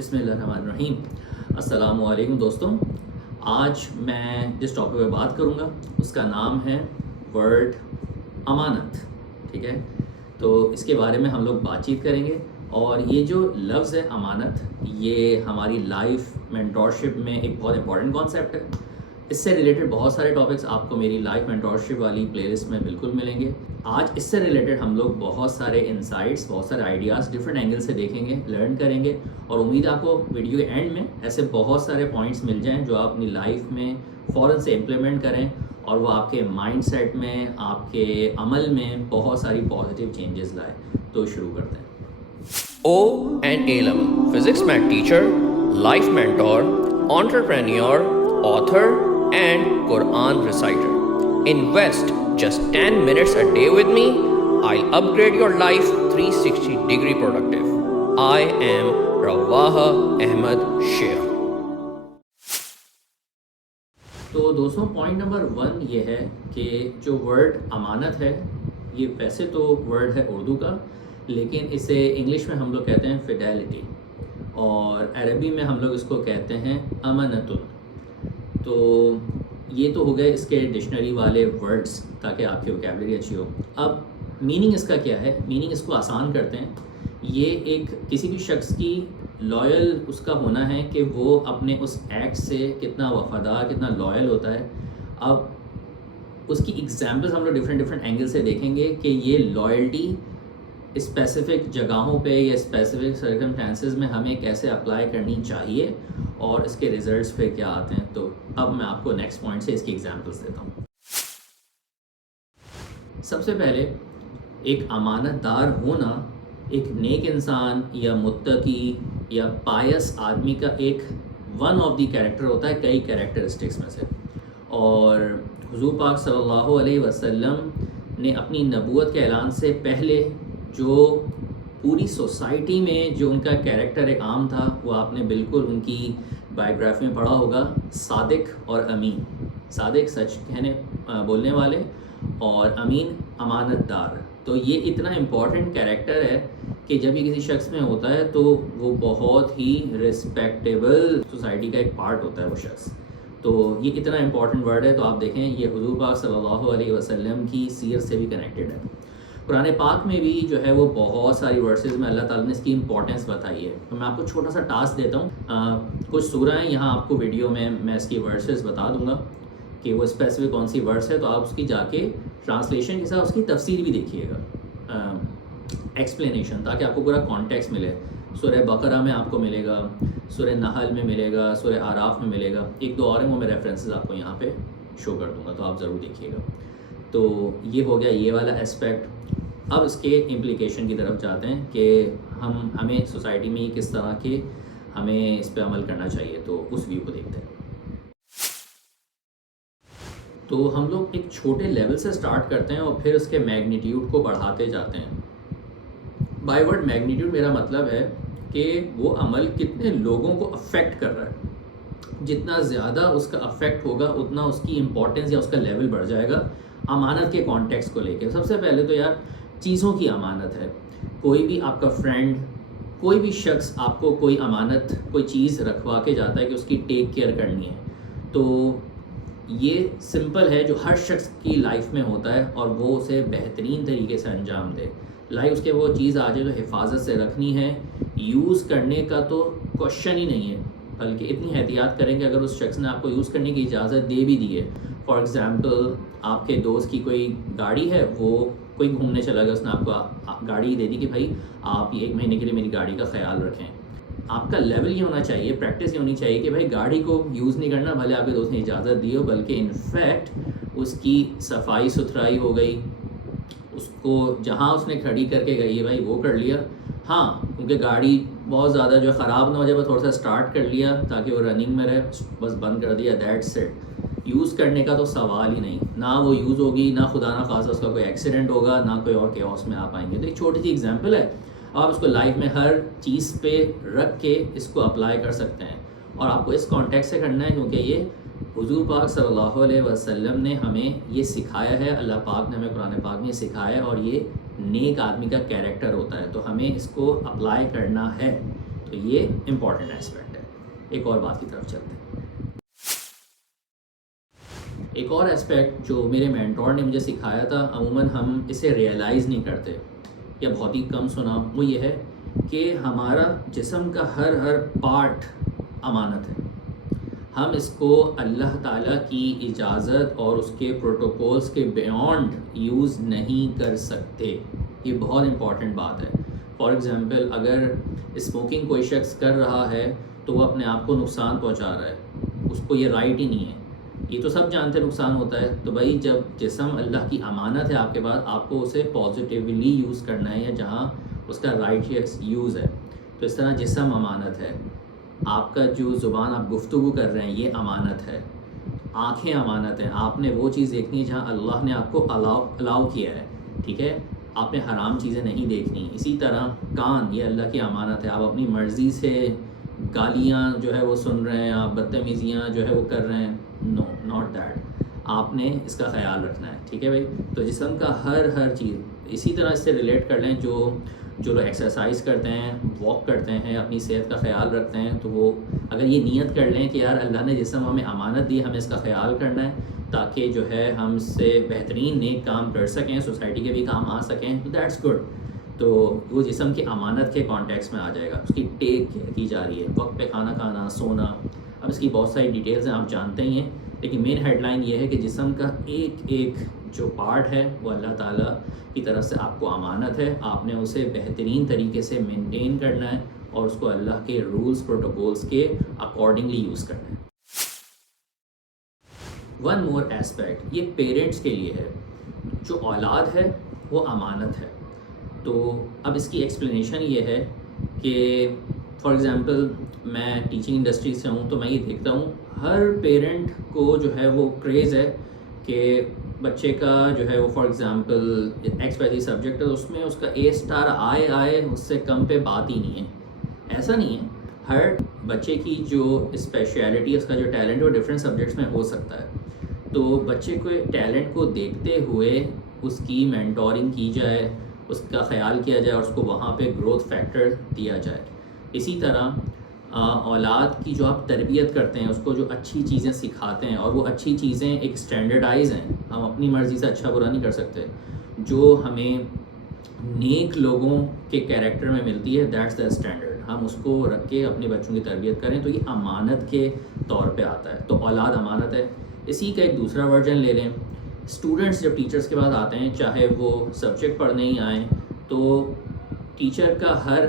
بسم اللہ الرحمن الرحیم۔ السلام علیکم دوستوں، آج میں جس ٹاپک پہ بات کروں گا اس کا نام ہے ورڈ امانت، ٹھیک ہے؟ تو اس کے بارے میں ہم لوگ بات چیت کریں گے، اور یہ جو لفظ ہے امانت، یہ ہماری لائف مینٹورشپ میں ایک بہت امپورٹنٹ کانسیپٹ ہے۔ اس سے ریلیٹڈ بہت سارے ٹاپکس آپ کو میری لائف مینٹورشپ والی پلے لسٹ میں بالکل ملیں گے۔ آج اس سے ریلیٹڈ ہم لوگ بہت سارے انسائٹس، بہت سارے آئیڈیاز ڈفرینٹ اینگل سے دیکھیں گے، لرن کریں گے، اور امید ہے آپ کو ویڈیو کے اینڈ میں ایسے بہت سارے پوائنٹس مل جائیں جو آپ اپنی لائف میں فوراً سے امپلیمنٹ کریں، اور وہ آپ کے مائنڈ سیٹ میں، آپ کے عمل میں بہت ساری پازیٹیو چینجز لائے۔ تو شروع کرتے ہیں۔ O and A level physics math teacher, life mentor, entrepreneur, author, and Quran reciter. Invest just 10 minutes a day with me. I'll upgrade your life 360-degree productive. I am Rawaha Ahmed Sheikh. تو دوستوں، point number 1 یہ ہے کہ جو word امانت ہے، یہ ویسے تو ورڈ ہے اردو کا، لیکن اسے انگلش میں ہم لوگ کہتے ہیں فیڈیلٹی، اور عربی میں ہم لوگ اس کو کہتے ہیں امانت۔ تو یہ تو ہو گئے اس کے ڈکشنری والے ورڈز، تاکہ آپ کی ووکیبلری اچھی ہو۔ اب میننگ اس کا کیا ہے؟ میننگ اس کو آسان کرتے ہیں۔ یہ ایک کسی بھی شخص کی لائل اس کا ہونا ہے کہ وہ اپنے اس ایکٹ سے کتنا وفادار، کتنا لائل ہوتا ہے۔ اب اس کی ایگزامپلس ہم لوگ ڈفرینٹ اینگل سے دیکھیں گے کہ یہ لائلٹی اسپیسیفک جگہوں پہ یا اسپیسیفک سرکمسٹانسز میں ہمیں کیسے اپلائی کرنی چاہیے، اور اس کے ریزلٹس پھر کیا آتے ہیں۔ تو اب میں آپ کو نیکسٹ پوائنٹ سے اس کی ایگزامپلس دیتا ہوں۔ سب سے پہلے، ایک امانت دار ہونا ایک نیک انسان یا متقی یا پائس آدمی کا ایک ون آف دی کیریکٹر ہوتا ہے، کئی کیریکٹرسٹکس میں سے۔ اور حضور پاک صلی اللہ علیہ وسلم نے اپنی نبوت کے اعلان سے پہلے جو پوری سوسائٹی میں جو ان کا کیریکٹر ایک عام تھا، وہ آپ نے بالکل ان کی بائیوگرافی میں پڑھا ہوگا، صادق اور امین۔ صادق سچ بولنے والے، اور امین امانت دار۔ تو یہ اتنا امپورٹنٹ کیریکٹر ہے کہ جب یہ کسی شخص میں ہوتا ہے تو وہ بہت ہی رسپیکٹیبل سوسائٹی کا ایک پارٹ ہوتا ہے وہ شخص۔ تو یہ اتنا امپورٹنٹ ورڈ ہے۔ تو آپ دیکھیں، یہ حضور پاک صلی اللہ علیہ وسلم کی سیرت سے بھی کنیکٹڈ ہے۔ قرآن پاک میں بھی جو ہے وہ بہت ساری ورسز میں اللہ تعالیٰ نے اس کی امپورٹنس بتائی ہے۔ تو میں آپ کو چھوٹا سا ٹاسک دیتا ہوں، کچھ سورہ ہیں، یہاں آپ کو ویڈیو میں اس کی ورسز بتا دوں گا کہ وہ اسپیسیفک کون سی ورس ہے، تو آپ اس کی جا کے ٹرانسلیشن کے ساتھ اس کی تفسیر بھی دیکھیے گا، ایکسپلینیشن، تاکہ آپ کو پورا کانٹیکس ملے۔ سورہ بقرہ میں آپ کو ملے گا، سورہ نحل میں ملے گا، سورہ اعراف میں ملے گا، ایک دو اور ہیں، وہ میں ریفرنسز آپ کو یہاں پہ شو کر دوں گا، تو آپ ضرور دیکھیے گا۔ تو یہ ہو گیا یہ والا اسپیکٹ۔ اب اس کے امپلیکیشن کی طرف جاتے ہیں کہ ہمیں سوسائٹی میں یہ کس طرح کے ہمیں اس پہ عمل کرنا چاہیے، تو اس ویو کو دیکھتے ہیں۔ تو ہم لوگ ایک چھوٹے لیول سے سٹارٹ کرتے ہیں اور پھر اس کے میگنیٹیوڈ کو بڑھاتے جاتے ہیں۔ بائی ورڈ میگنیٹیوڈ میرا مطلب ہے کہ وہ عمل کتنے لوگوں کو افیکٹ کر رہا ہے۔ جتنا زیادہ اس کا افیکٹ ہوگا، اتنا اس کی امپورٹنس یا اس کا لیول بڑھ جائے گا امانت کے کانٹیکس کو لے کے۔ سب سے پہلے تو یار چیزوں کی امانت ہے۔ کوئی بھی آپ کا فرینڈ، کوئی بھی شخص آپ کو کوئی امانت، کوئی چیز رکھوا کے جاتا ہے کہ اس کی ٹیک کیئر کرنی ہے، تو یہ سمپل ہے جو ہر شخص کی لائف میں ہوتا ہے، اور وہ اسے بہترین طریقے سے انجام دے۔ لائف اس کے وہ چیز آ جائے جو حفاظت سے رکھنی ہے، یوز کرنے کا تو کوشچن ہی نہیں ہے، بلکہ اتنی احتیاط کریں کہ اگر اس شخص نے آپ کو یوز کرنے کی اجازت دے بھی دی ہے، فار ایگزامپل آپ کے دوست کی کوئی گاڑی ہے، وہ کوئی گھومنے چلا گیا، اس نے آپ کو گاڑی دے دی کہ بھائی آپ یہ 1 مہینے کے لیے میری گاڑی کا خیال رکھیں۔ آپ کا لیول یہ ہونا چاہیے، پریکٹس یہ ہونی چاہیے کہ بھائی گاڑی کو یوز نہیں کرنا، بھلے آپ کے دوست نے اجازت دی ہو، بلکہ انفیکٹ اس کی صفائی ستھرائی ہو گئی، اس کو جہاں اس نے کھڑی کر کے گئی ہے بھائی وہ کر لیا۔ ہاں، کیونکہ گاڑی بہت زیادہ جو خراب نہ ہو جائے، بس تھوڑا سا اسٹارٹ کر لیا تاکہ وہ رننگ میں رہے، بس بند کر دیا، دیٹس اٹ۔ یوز کرنے کا تو سوال ہی نہیں، نہ وہ یوز ہوگی، نہ خدا نہ خواصہ اس کا کوئی ایکسیڈنٹ ہوگا، نہ کوئی اور کیوس میں آپ آئیں گے۔ تو ایک چھوٹی سی ایگزامپل ہے، آپ اس کو لائف میں ہر چیز پہ رکھ کے اس کو اپلائی کر سکتے ہیں، اور آپ کو اس کانٹیکس سے کرنا ہے، کیونکہ یہ حضور پاک صلی اللہ علیہ وسلم نے ہمیں یہ سکھایا ہے، اللہ پاک نے ہمیں قرآن پاک میں سکھایا ہے، اور یہ نیک آدمی کا کیریکٹر ہوتا ہے، تو ہمیں اس کو اپلائی کرنا ہے۔ تو یہ امپورٹنٹ اسپیکٹ ہے. ایک اور بات کی طرف چلتے ہیں. ایک اور اسپیکٹ جو میرے مینٹور نے مجھے سکھایا تھا، عموماً ہم اسے ریئلائز نہیں کرتے یا بہت ہی کم سنا، وہ یہ ہے کہ ہمارا جسم کا ہر پارٹ امانت ہے. ہم اس کو اللہ تعالیٰ کی اجازت اور اس کے پروٹوکولز کے بیونڈ یوز نہیں کر سکتے. یہ بہت امپورٹنٹ بات ہے. فار ایگزامپل اگر اسموکنگ کوئی شخص کر رہا ہے تو وہ اپنے آپ کو نقصان پہنچا رہا ہے، اس کو یہ رائٹ ہی نہیں ہے. یہ تو سب جانتے نقصان ہوتا ہے. تو بھائی جب جسم اللہ کی امانت ہے آپ کے پاس، آپ کو اسے پازیٹیولی یوز کرنا ہے یا جہاں اس کا رائٹ یوز ہے. تو اس طرح جسم امانت ہے. آپ کا جو زبان آپ گفتگو کر رہے ہیں یہ امانت ہے. آنکھیں امانت ہیں. آپ نے وہ چیز دیکھنی ہے جہاں اللہ نے آپ کو الاؤ کیا ہے، ٹھیک ہے. آپ نے حرام چیزیں نہیں دیکھنی. اسی طرح کان، یہ اللہ کی امانت ہے. آپ اپنی مرضی سے گالیاں جو ہے وہ سن رہے ہیں، آپ بدتمیزیاں جو ہے وہ کر رہے ہیں، نو ناٹ دیٹ. آپ نے اس کا خیال رکھنا ہے، ٹھیک ہے بھائی. تو جسم کا ہر چیز. اسی طرح اس سے ریلیٹ کر لیں جو لوگ ایکسرسائز کرتے ہیں، واک کرتے ہیں، اپنی صحت کا خیال رکھتے ہیں، تو وہ اگر یہ نیت کر لیں کہ یار اللہ نے جسم ہمیں امانت دی، ہمیں اس کا خیال کرنا ہے تاکہ جو ہے ہم سے بہترین نیک کام کر سکیں، سوسائٹی کے بھی کام آ سکیں، تو دیٹس گڈ. تو وہ جسم کی امانت کے کانٹیکس میں آ جائے گا. اس کی ٹیک کیئر کی جا رہی ہے، وقت پہ کھانا کھانا، سونا. اب اس کی بہت ساری ڈیٹیلز ہیں، آپ جانتے ہی ہیں، لیکن مین ہیڈ لائن یہ ہے کہ جسم کا ایک جو پارٹ ہے وہ اللہ تعالیٰ کی طرف سے آپ کو امانت ہے. آپ نے اسے بہترین طریقے سے مینٹین کرنا ہے اور اس کو اللہ کے رولز پروٹوکولز کے اکارڈنگلی یوز کرنا ہے. ون مور ایسپیکٹ، یہ پیرنٹس کے لیے ہے. جو اولاد ہے وہ امانت ہے. تو اب اس کی ایکسپلینیشن یہ ہے کہ فار ایگزامپل میں ٹیچنگ انڈسٹری سے ہوں، تو میں یہ دیکھتا ہوں ہر پیرنٹ کو جو ہے وہ کریز ہے کہ بچے کا جو ہے وہ for example X Y Z subject ہے، اس میں اس کا A* آئے اس سے کم پہ بات ہی نہیں ہے. ایسا نہیں ہے. ہر بچے کی جو اسپیشلٹی، اس کا جو ٹیلنٹ ہے وہ ڈفرینٹ سبجیکٹس میں ہو سکتا ہے. تو بچے کو ٹیلنٹ کو دیکھتے ہوئے اس کی مینٹورنگ کی جائے، اس کا خیال کیا جائے اور اس کو وہاں پہ گروتھ فیکٹر دیا جائے. اسی طرح اولاد کی جو آپ تربیت کرتے ہیں، اس کو جو اچھی چیزیں سکھاتے ہیں، اور وہ اچھی چیزیں ایک اسٹینڈرڈائز ہیں، ہم اپنی مرضی سے اچھا برا نہیں کر سکتے. جو ہمیں نیک لوگوں کے کیریکٹر میں ملتی ہے، دیٹس دا اسٹینڈرڈ. ہم اس کو رکھ کے اپنے بچوں کی تربیت کریں تو یہ امانت کے طور پہ آتا ہے. تو اولاد امانت ہے. اسی کا ایک دوسرا ورژن لے لیں. اسٹوڈنٹس جب ٹیچرس کے پاس آتے ہیں، چاہے وہ سبجیکٹ پڑھنے ہی آئیں، تو ٹیچر کا ہر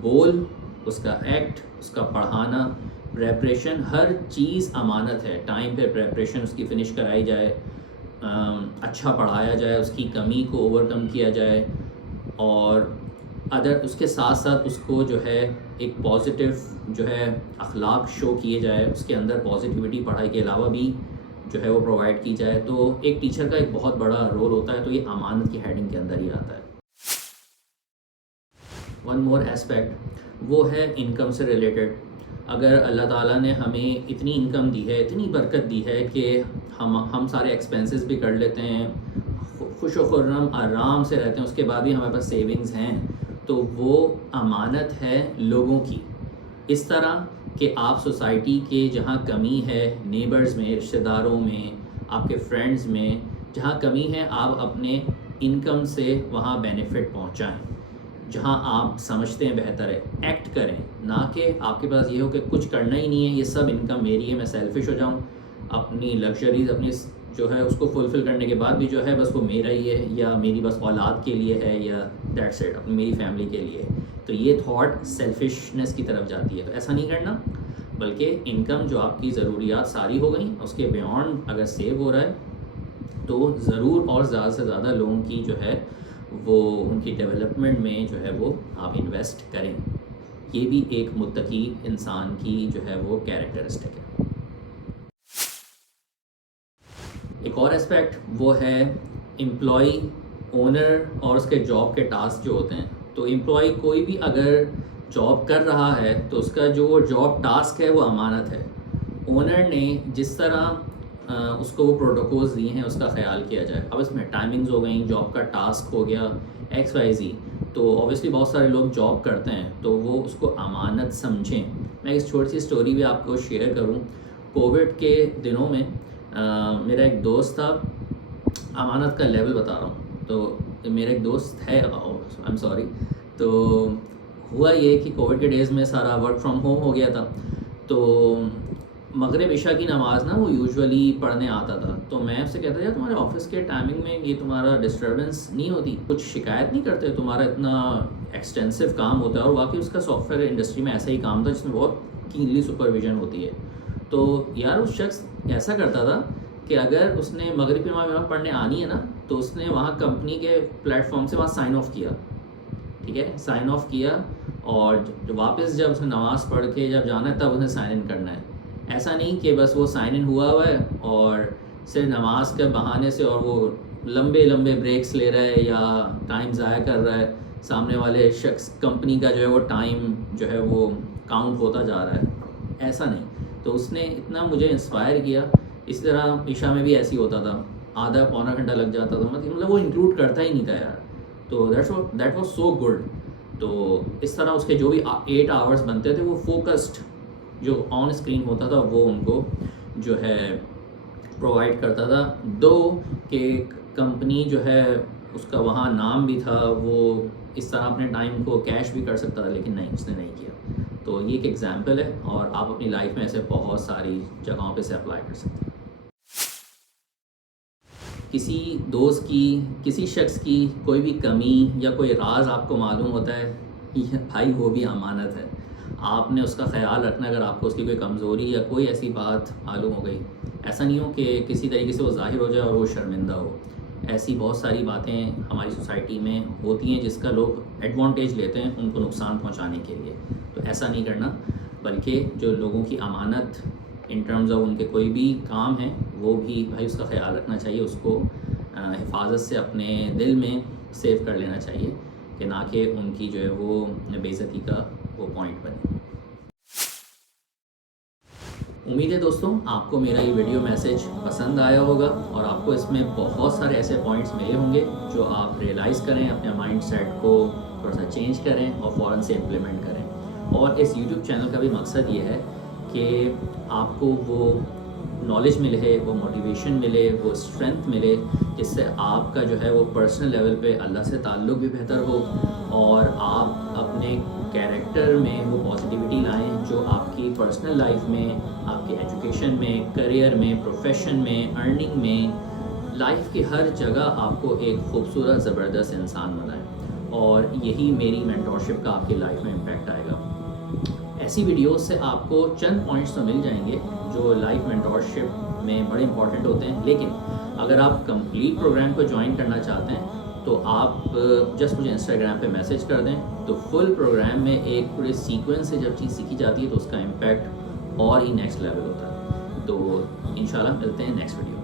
بول، اس کا ایکٹ، اس کا پڑھانا، پریپریشن، ہر چیز امانت ہے. ٹائم پہ پریپریشن اس کی فنش کرائی جائے، اچھا پڑھایا جائے، اس کی کمی کو اوور کم کیا جائے، اور اس کے ساتھ ساتھ اس کو جو ہے ایک پازیٹیو جو ہے اخلاق شو کیے جائے، اس کے اندر پازیٹیوٹی پڑھائی کے علاوہ بھی جو ہے وہ پرووائڈ کی جائے. تو ایک ٹیچر کا ایک بہت بڑا رول ہوتا ہے. تو یہ امانت کی ہیڈنگ کے اندر ہی آتا ہے. ون مور ایسپیکٹ وہ ہے انکم سے ریلیٹڈ. اگر اللہ تعالیٰ نے ہمیں اتنی انکم دی ہے، اتنی برکت دی ہے کہ ہم سارے ایکسپینسز بھی کر لیتے ہیں، خوش و خرم آرام سے رہتے ہیں، اس کے بعد بھی ہمارے پاس سیونگز ہیں، تو وہ امانت ہے لوگوں کی. اس طرح کہ آپ سوسائٹی کے جہاں کمی ہے، نیبرز میں، رشتہ داروں میں، آپ کے فرینڈز میں جہاں کمی ہے، آپ اپنے انکم سے وہاں بینیفٹ پہنچائیں. جہاں آپ سمجھتے ہیں بہتر ہے، ایکٹ کریں، نہ کہ آپ کے پاس یہ ہو کہ کچھ کرنا ہی نہیں ہے، یہ سب انکم میری ہے، میں سیلفش ہو جاؤں، اپنی لگژریز اپنی جو ہے اس کو فلفل کرنے کے بعد بھی جو ہے بس وہ میرا ہی ہے، یا میری بس اولاد کے لیے ہے، یا دیٹس اٹ، اپنی میری فیملی کے لیے. تو یہ تھاٹ سیلفشنس کی طرف جاتی ہے. تو ایسا نہیں کرنا، بلکہ انکم جو آپ کی ضروریات ساری ہو گئیں، اس کے بیونڈ اگر سیو ہو رہا ہے تو ضرور اور زیادہ سے زیادہ لوگوں کی جو ہے وہ ان کی ڈیولپمنٹ میں جو ہے وہ آپ انویسٹ کریں. یہ بھی ایک متقی انسان کی جو ہے وہ کیریکٹرسٹک ہے. ایک اور اسپیکٹ وہ ہے امپلائی، اونر اور اس کے جاب کے ٹاسک جو ہوتے ہیں. تو امپلائی کوئی بھی اگر جاب کر رہا ہے تو اس کا جو جاب ٹاسک ہے وہ امانت ہے. اونر نے جس طرح اس کو وہ پروٹوکولز دیے ہیں اس کا خیال کیا جائے. اب اس میں ٹائمنگز ہو گئیں، جاب کا ٹاسک ہو گیا، ایکس وائی زی. تو اوبیسلی بہت سارے لوگ جاب کرتے ہیں تو وہ اس کو امانت سمجھیں. میں ایک چھوٹی سی اسٹوری بھی آپ کو شیئر کروں. کووڈ کے دنوں میں میرا ایک دوست تھا, امانت کا لیول بتا رہا ہوں, تو میرا ایک دوست ہے, آئی ایم سوری. تو ہوا یہ کہ کووڈ کے ڈیز میں سارا ورک فرام ہوم ہو گیا تھا, تو مغرب عشاء کی نماز نا وہ یوزولی پڑھنے آتا تھا. تو میں اس سے کہتا تھا تمہارے آفس کے ٹائمنگ میں یہ تمہارا ڈسٹربنس نہیں ہوتی, کچھ شکایت نہیں کرتے, تمہارا اتنا ایکسٹینسو کام ہوتا ہے. اور واقعی اس کا سافٹ ویئر انڈسٹری میں ایسا ہی کام تھا جس میں بہت کینلی سپرویژن ہوتی ہے. تو یار اس شخص ایسا کرتا تھا کہ اگر اس نے مغرب کی نماز پڑھنے آنی ہے نا تو اس نے وہاں کمپنی کے پلیٹ فارم سے وہاں سائن آف کیا, ٹھیک ہے, سائن آف کیا, اور واپس جب اس نے نماز پڑھ کے جب جانا ہے تب اس نے سائن ان کرنا ہے. ایسا نہیں کہ بس وہ سائن ان ہوا ہے اور صرف نماز کے بہانے سے اور وہ لمبے لمبے بریکس لے رہا ہے یا ٹائم ضائع کر رہا ہے, سامنے والے شخص کمپنی کا جو ہے وہ ٹائم جو ہے وہ کاؤنٹ ہوتا جا رہا ہے. ایسا نہیں. تو اس نے اتنا مجھے انسپائر کیا. اس طرح عشاء میں بھی ایسی ہوتا تھا, آدھا پونا گھنٹہ لگ جاتا تھا, مطلب وہ انکلوڈ کرتا ہی نہیں تھا یار. تو دیٹ واز سو گڈ. تو اس طرح اس کے جو بھی 8 آورس بنتے تھے وہ فوکسڈ جو آن اسکرین ہوتا تھا وہ ان کو جو ہے پرووائڈ کرتا تھا. دو کہ کمپنی جو ہے اس کا وہاں نام بھی تھا, وہ اس طرح اپنے ٹائم کو کیش بھی کر سکتا تھا, لیکن نہیں, اس نے نہیں کیا. تو یہ ایک ایگزامپل ہے, اور آپ اپنی لائف میں ایسے بہت ساری جگہوں پہ سے اپلائی کر سکتے ہیں. کسی دوست کی, کسی شخص کی کوئی بھی کمی یا کوئی راز آپ کو معلوم ہوتا ہے, بھائی وہ بھی امانت ہے. آپ نے اس کا خیال رکھنا. اگر آپ کو اس کی کوئی کمزوری یا کوئی ایسی بات معلوم ہو گئی, ایسا نہیں ہو کہ کسی طریقے سے وہ ظاہر ہو جائے اور وہ شرمندہ ہو. ایسی بہت ساری باتیں ہماری سوسائٹی میں ہوتی ہیں جس کا لوگ ایڈوانٹیج لیتے ہیں ان کو نقصان پہنچانے کے لیے. تو ایسا نہیں کرنا, بلکہ جو لوگوں کی امانت ان ٹرمز آف ان کے کوئی بھی کام ہے وہ بھی بھائی اس کا خیال رکھنا چاہیے, اس کو حفاظت سے اپنے دل میں سیو کر لینا چاہیے, کہ نہ کہ ان کی جو ہے وہ بے عزتی کا وہ پوائنٹ بنے. امید ہے دوستوں آپ کو میرا یہ ویڈیو میسیج پسند آیا ہوگا, اور آپ کو اس میں بہت سارے ایسے پوائنٹس ملے ہوں گے جو آپ ریئلائز کریں, اپنے مائنڈ سیٹ کو تھوڑا سا چینج کریں اور فوراً سے امپلیمنٹ کریں. اور اس یوٹیوب چینل کا بھی مقصد یہ ہے کہ آپ کو وہ نالج ملے, وہ موٹیویشن ملے, وہ اسٹرینتھ ملے, جس سے آپ کا جو ہے وہ پرسنل لیول پہ اللہ سے تعلق بھی بہتر ہو, اور آپ اپنے کیریکٹر میں وہ پازیٹیوٹی لائیں جو آپ کی پرسنل لائف میں, آپ کی ایجوکیشن میں, کریئر میں, پروفیشن میں, ارننگ میں, لائف کی ہر جگہ آپ کو ایک خوبصورت زبردست انسان بنائیں. اور یہی میری مینٹورشپ کا آپ کی لائف میں امپیکٹ آئے گا. ایسی ویڈیوز سے آپ کو چند پوائنٹس تو مل جائیں گے جو لائف مینٹورشپ میں بڑے امپورٹنٹ ہوتے ہیں, لیکن اگر آپ کمپلیٹ پروگرام کو جوائن کرنا چاہتے ہیں تو آپ جسٹ مجھے انسٹاگرام پہ میسیج کر دیں. تو فل پروگرام میں ایک پورے سیکوینس سے جب چیز سیکھی جاتی ہے تو اس کا امپیکٹ اور ہی نیکسٹ لیول ہوتا ہے. تو انشاءاللہ ملتے ہیں نیکسٹ ویڈیو.